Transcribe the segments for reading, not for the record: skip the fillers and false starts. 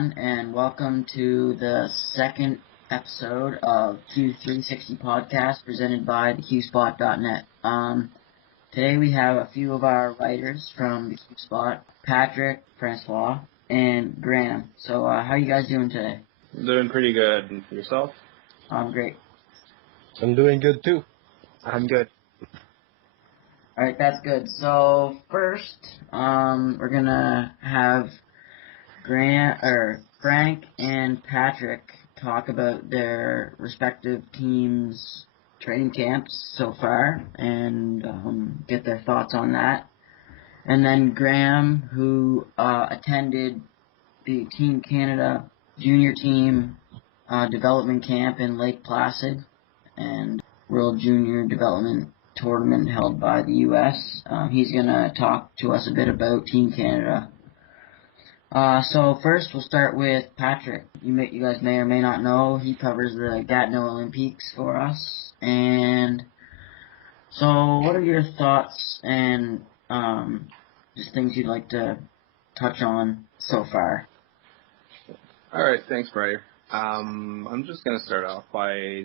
everyone, and welcome to the second episode of Q360 podcast presented by theqspot.net. Today we have a few of our writers from the Q Spot, Patrick, Francois, and Graham. So, how are you guys doing today? I'm doing pretty good. And yourself? I'm great. I'm doing good too. I'm good. Alright, that's good. So, first, we're gonna have Frank and Patrick talk about their respective teams' training camps so far and get their thoughts on that. And then Graham, who attended the Team Canada junior team development camp in Lake Placid and World Junior Development Tournament held by the U.S. He's going to talk to us a bit about Team Canada. So first we'll start with Patrick. You guys may or may not know, he covers the Gatineau Olympics for us. And so what are your thoughts and just things you'd like to touch on so far? All right, thanks, Bryer. I'm just going to start off by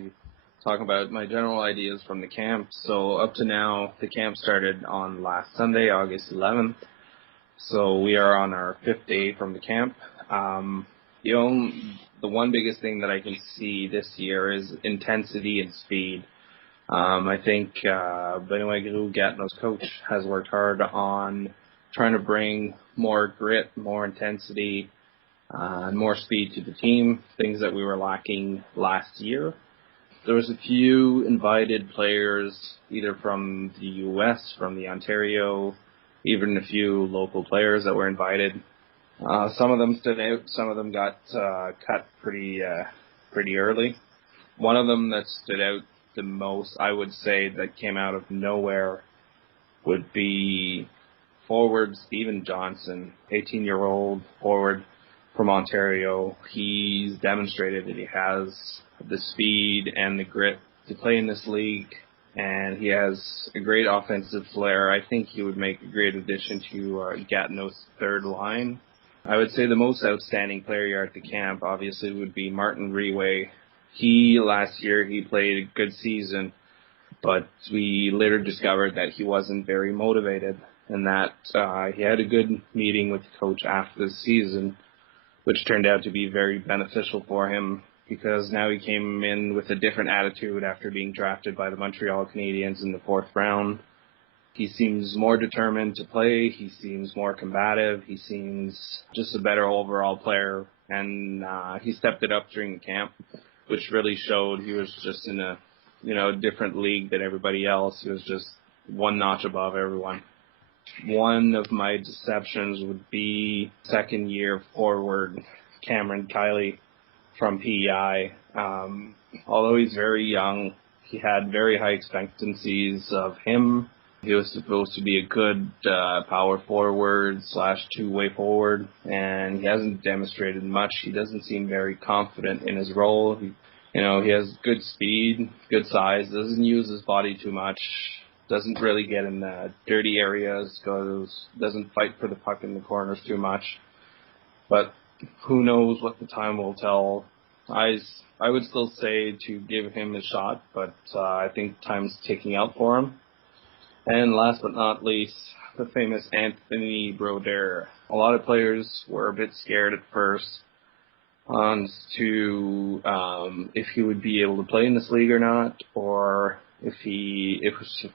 talking about my general ideas from the camp. So up to now, the camp started on last Sunday, August 11th. So we are on our fifth day from the camp. The one biggest thing that I can see this year is intensity and speed. I think Benoit Groux, Gatineau's coach, has worked hard on trying to bring more grit, more intensity, and more speed to the team, things that we were lacking last year. There was a few invited players, either from the U.S., from the Ontario, even a few local players that were invited. Some of them stood out. Some of them got cut pretty early. One of them that stood out the most, I would say, that came out of nowhere would be forward Stephen Johnson, 18-year-old forward from Ontario. He's demonstrated that he has the speed and the grit to play in this league, and he has a great offensive flair. I think he would make a great addition to Gatineau's third line. I would say the most outstanding player here at the camp obviously would be Martin Reway. Last year he played a good season, but we later discovered that he wasn't very motivated, and that he had a good meeting with the coach after the season, which turned out to be very beneficial for him, because now he came in with a different attitude after being drafted by the Montreal Canadiens in the 4th round. He seems more determined to play. He seems more combative. He seems just a better overall player. And he stepped it up during the camp, which really showed he was just in a different league than everybody else. He was just one notch above everyone. One of my deceptions would be second-year forward Cameron Kiley from PEI. Although he's very young, he had very high expectancies of him. He was supposed to be a good power forward / two-way forward, and he hasn't demonstrated much. He doesn't seem very confident in his role. He has good speed, good size, doesn't use his body too much, doesn't really get in the dirty areas, doesn't fight for the puck in the corners too much. But who knows what the time will tell. I would still say to give him a shot, but I think time's ticking out for him. And last but not least, the famous Anthony Brodeur. A lot of players were a bit scared at first as to if he would be able to play in this league or not, or if it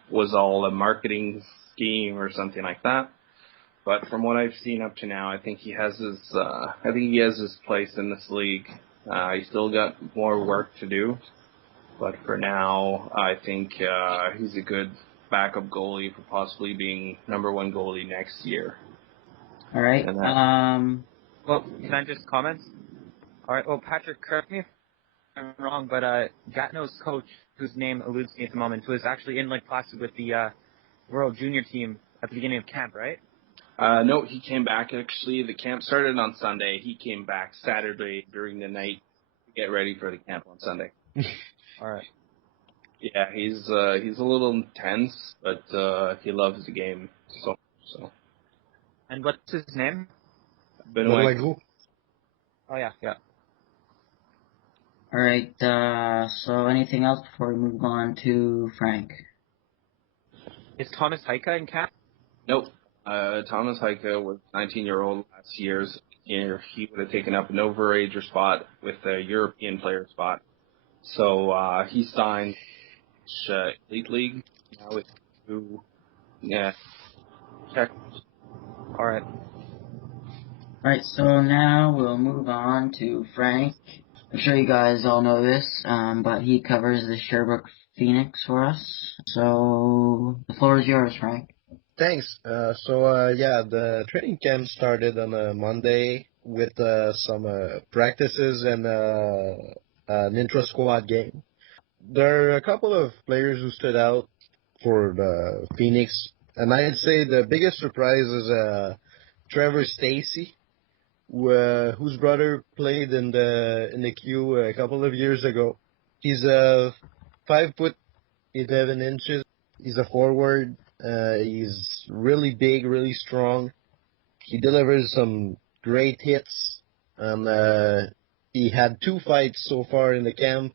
was all a marketing scheme or something like that. But from what I've seen up to now, I think he has his place in this league. He's still got more work to do, but for now, I think he's a good backup goalie for possibly being number one goalie next year. All right. Well, can I just comment? All right. Well, Patrick, correct me if I'm wrong, but Gatineau's coach, whose name eludes me at the moment, was actually in Lake Placid with the World Junior team at the beginning of camp, right? No, he came back, actually. The camp started on Sunday. He came back Saturday during the night to get ready for the camp on Sunday. All right. Yeah, he's a little intense, but he loves the game so. And what's his name? Benoit. Oh yeah, yeah. All right. So anything else before we move on to Frank? Is Thomas Heika in camp? Nope. Thomas Heike was 19-year-old last year's year. He would have taken up an overager spot with a European player spot. So he signed Elite League. Now it's to check. All right. All right. So now we'll move on to Frank. I'm sure you guys all know this, but he covers the Sherbrooke Phoenix for us. So the floor is yours, Frank. Thanks. The training camp started on a Monday with some practices and an intra-squad game. There are a couple of players who stood out for the Phoenix, and I'd say the biggest surprise is Trevor Stacy, whose brother played in the Q a couple of years ago. He's 5'11". He's a forward. He's really big, really strong. He delivers some great hits, and he had 2 fights so far in the camp.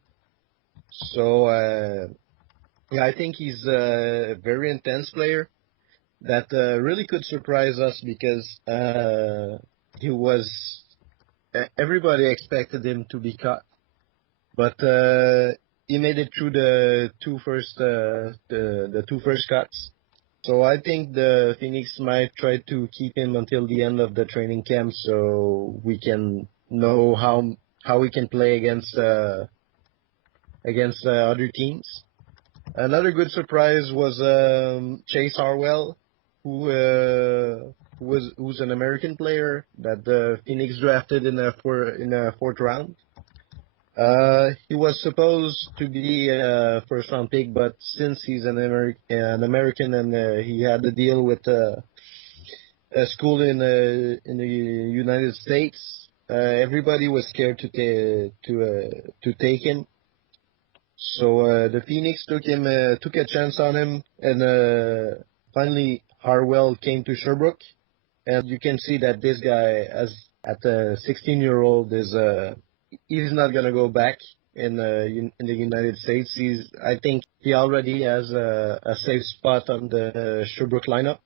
So I think he's a very intense player that really could surprise us because he was. Everybody expected him to be cut, but he made it through the two first cuts. So I think the Phoenix might try to keep him until the end of the training camp, so we can know how we can play against other teams. Another good surprise was Chase Harwell, who's an American player that the Phoenix drafted in a fourth round. He was supposed to be a first round pick, but since he's an American and he had to deal with a school in the United States, everybody was scared to take him. So the Phoenix took a chance on him, and finally Harwell came to Sherbrooke, and you can see that this guy, at a 16-year-old, he's not gonna go back in the United States. I think he already has a safe spot on the Sherbrooke lineup.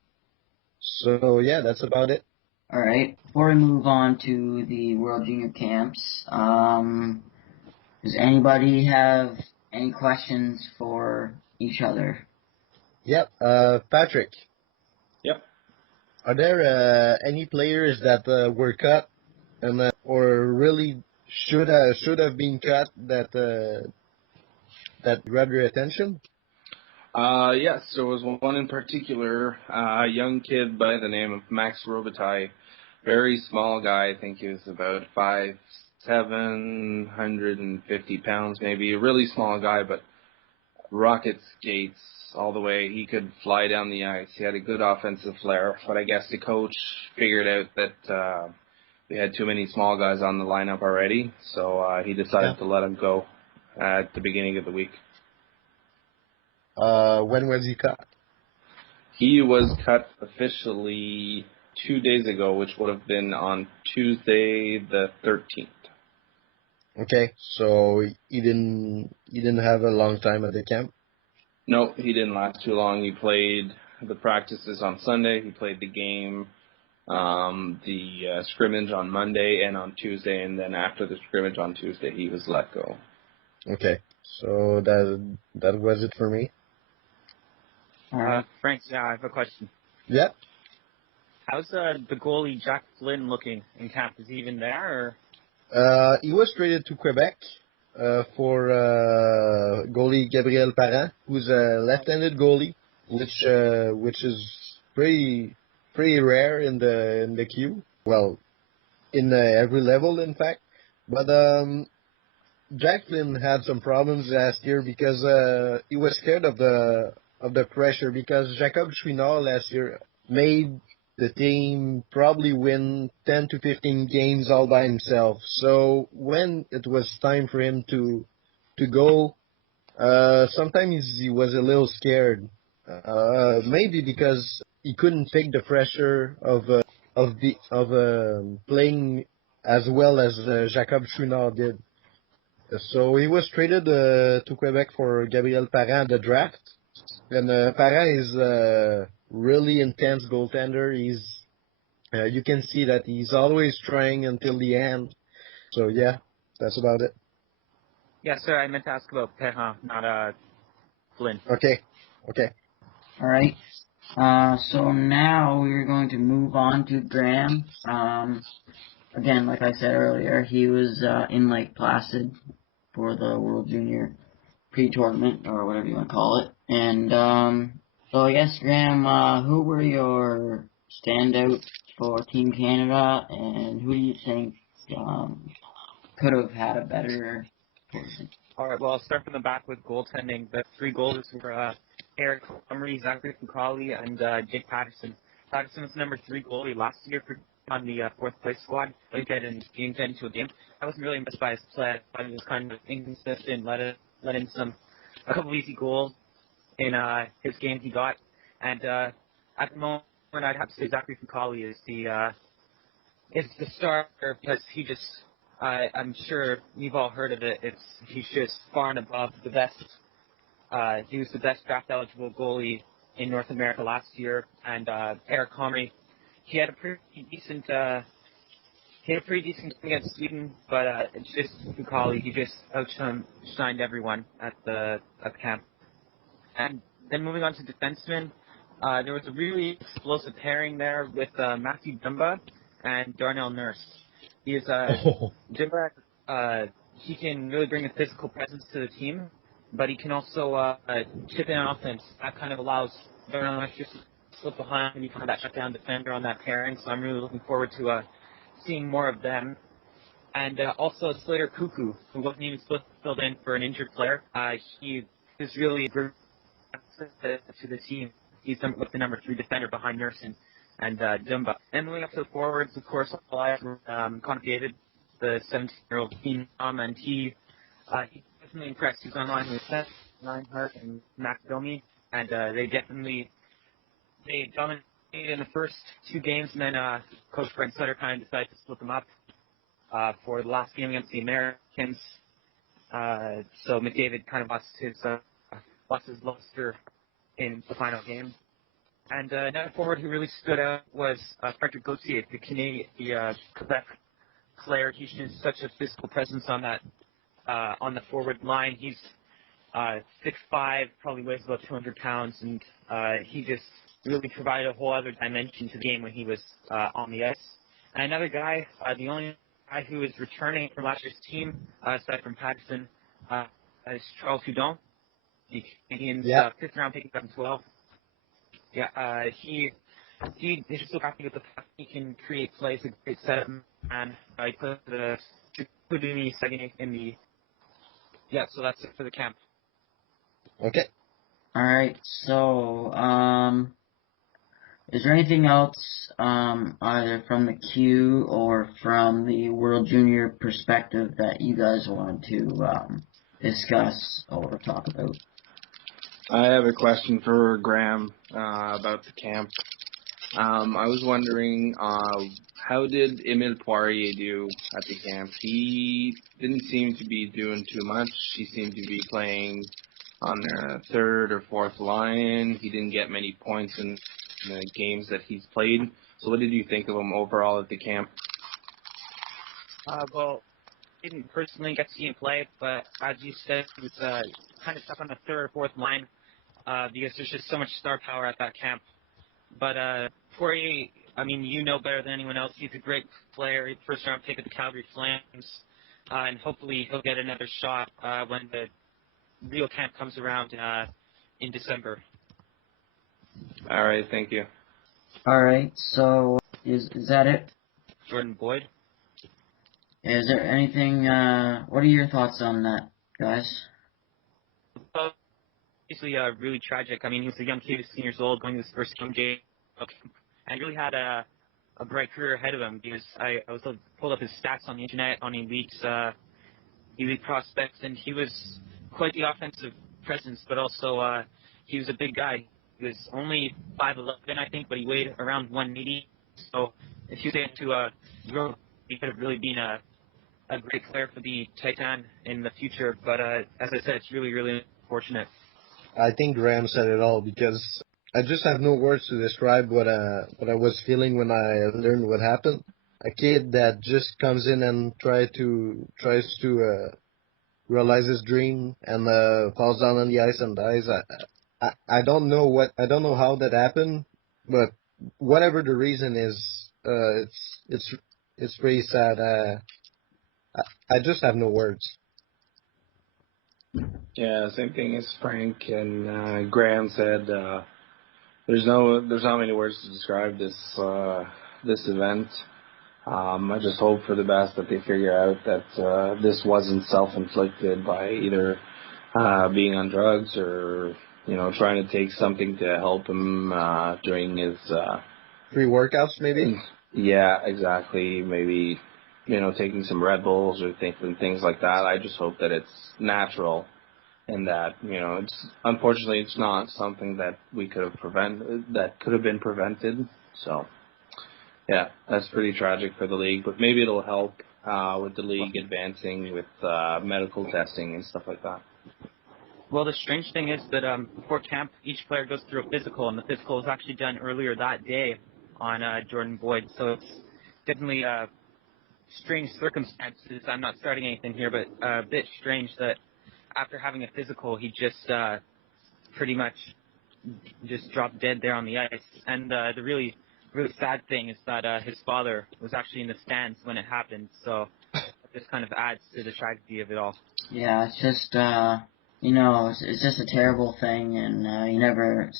So yeah, that's about it. All right. Before we move on to the World Junior Camps, does anybody have any questions for each other? Yep. Patrick. Yep. Are there any players that were cut and or really should have been cut that grabbed your attention? Yes, there was one in particular, a young kid by the name of Max Robitaille, very small guy. I think he was about 5'7", 150 pounds maybe. A really small guy, but rocket skates all the way. He could fly down the ice. He had a good offensive flair, but I guess the coach figured out that we had too many small guys on the lineup already, so he decided to let him go at the beginning of the week. When was he cut? He was cut officially 2 days ago, which would have been on Tuesday the 13th. Okay, so he didn't have a long time at the camp. No, he didn't last too long. He played the practices on Sunday. He played the game, the scrimmage on Monday and on Tuesday, and then after the scrimmage on Tuesday, he was let go. Okay, so that was it for me. Frank, yeah, I have a question. Yeah. How's the goalie Jack Flynn looking in camp? Is he even there? He was traded to Quebec for goalie Gabriel Parent, who's a left-handed goalie, which is pretty rare in the Q. Well, in every level, in fact. But Jack Flynn had some problems last year because he was scared of the pressure, because Jacob Chouinard last year made the team probably win 10 to 15 games all by himself. So when it was time for him to go, sometimes he was a little scared. Maybe because he couldn't take the pressure of playing as well as Jacob Chouinard did. So he was traded to Quebec for Gabriel Parent at the draft. And Parent is a really intense goaltender. You can see that he's always trying until the end. So yeah, that's about it. Yeah, sir, I meant to ask about Perrin, not Flynn. Okay. All right. So now we're going to move on to Graham. Again, like I said earlier, he was in Lake Placid for the World Junior pre-tournament, or whatever you want to call it. And so I guess, Graham, who were your standouts for Team Canada, and who do you think could have had a better person? All right, well, I'll start from the back with goaltending. The three goalies were Eric Comrie, Zachary Fucali, and Jake Patterson. Patterson was number 3 goalie last year on the 4th place squad. He got into a game. I wasn't really impressed by his play. I thought he was kind of inconsistent, let in a couple easy goals in his game he got. And at the moment, I'd have to say Zachary Fucali is the starter because he just, I'm sure you've all heard of it. He's just far and above the best. He was the best draft eligible goalie in North America last year. And Eric Comrie, he had a pretty decent game against Sweden, but it's just Fucali. He just outshined everyone at the camp. And then moving on to defensemen, there was a really explosive pairing there with Matthew Dumba and Darnell Nurse. Dumba, he can really bring a physical presence to the team, but he can also chip in on offense. That kind of allows Darnell Nurse just to slip behind and become that shutdown defender on that pairing. So I'm really looking forward to seeing more of them. And also Slater Cuckoo, who wasn't even filled in for an injured player. He is really a great asset to the team. He's the number 3 defender behind Nurse and Dumba. And moving up to the forwards, of course, all eyes were Connor David, the 17-year-old phenom, and he definitely impressed. He was on line with Seth, Reinhardt, and Max Domi, and they dominated in the first 2 games, and then Coach Brent Sutter kind of decided to split them up for the last game against the Americans. So McDavid kind of lost his luster in the final game. And another forward who really stood out was Frederick Gauthier, the Quebec player. He's just such a physical presence on that on the forward line. He's 6'5", probably weighs about 200 pounds, and he just really provided a whole other dimension to the game when he was on the ice. And another guy, the only guy who is returning from last year's team, aside from Patterson, is Charles Hudon, the Canadians' 5th round pick in 2012. Yeah, he's just so happy with the fact he can create plays, a great setup, and he put Houdini second in the. Yeah, so that's it for the camp. Okay. All right. So, is there anything else, either from the Q or from the World Junior perspective, that you guys want to discuss or talk about? I have a question for Graham about the camp. I was wondering, how did Emile Poirier do at the camp? He didn't seem to be doing too much. He seemed to be playing on the 3rd or 4th line. He didn't get many points in the games that he's played. So what did you think of him overall at the camp? Well, I didn't personally get to see him play, but as you said, he was kind of stuck on the 3rd or 4th line because there's just so much star power at that camp. But Poirier, I mean, you know better than anyone else. He's a great player. He's the 1st-round pick of the Calgary Flames, and hopefully he'll get another shot when the real camp comes around in December. All right, thank you. All right. So, is that it? Jordan Boyd. Is there anything? What are your thoughts on that, guys? Obviously, really tragic. I mean, he was a young kid, 16 years old, going to his first QMJHL, and really had a bright career ahead of him. Because I pulled up his stats on the internet on elite prospects, and he was quite the offensive presence, but also he was a big guy. He was only 5'11", I think, but he weighed around 180. So if he was able to grow he could have really been a great player for the Titan in the future. But as I said, it's really, really unfortunate. I think Graham said it all because I just have no words to describe what I was feeling when I learned what happened. A kid that just comes in and tries to realize his dream and falls down on the ice and dies. I don't know how that happened, but whatever the reason is, it's pretty sad. I just have no words. Yeah, same thing as Frank and Graham said. There's not many words to describe this event. I just hope for the best that they figure out that this wasn't self-inflicted by either being on drugs or trying to take something to help him during his Free workouts, maybe. yeah, exactly. Maybe taking some Red Bulls or things like that. I just hope that it's natural and that it's unfortunately it's not something that we could have been prevented. So. Yeah, that's pretty tragic for the league, but maybe it'll help with the league advancing with medical testing and stuff like that. Well, the strange thing is that before camp, each player goes through a physical, and the physical was actually done earlier that day on Jordan Boyd. So it's definitely strange circumstances. I'm not starting anything here, but a bit strange that after having a physical, he just pretty much just dropped dead there on the ice. And the really sad thing is that his father was actually in the stands when it happened, so it just kind of adds to the tragedy of it all. Yeah, it's just it's just a terrible thing, and you never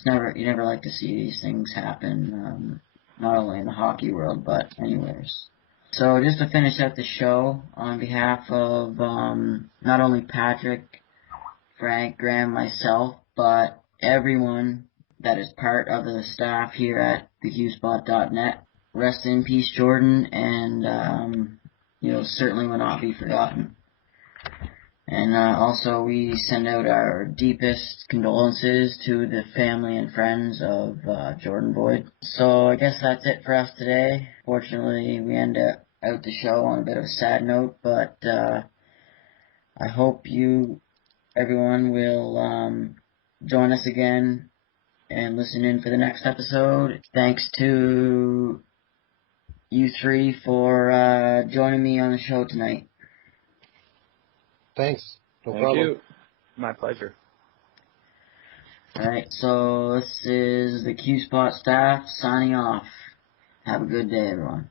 like to see these things happen, not only in the hockey world but anywheres. So just to finish up the show, on behalf of not only Patrick, Frank, Graham, myself, but everyone that is part of the staff here at theqspot.net. Rest in peace, Jordan, and certainly will not be forgotten. And also, we send out our deepest condolences to the family and friends of Jordan Boyd. So I guess that's it for us today. Fortunately, we end out the show on a bit of a sad note, but I hope everyone will join us again and listen in for the next episode. Thanks to you three for joining me on the show tonight. Thanks. No Thank problem. you. My pleasure. Alright, so this is the Q Spot staff signing off. Have a good day, everyone.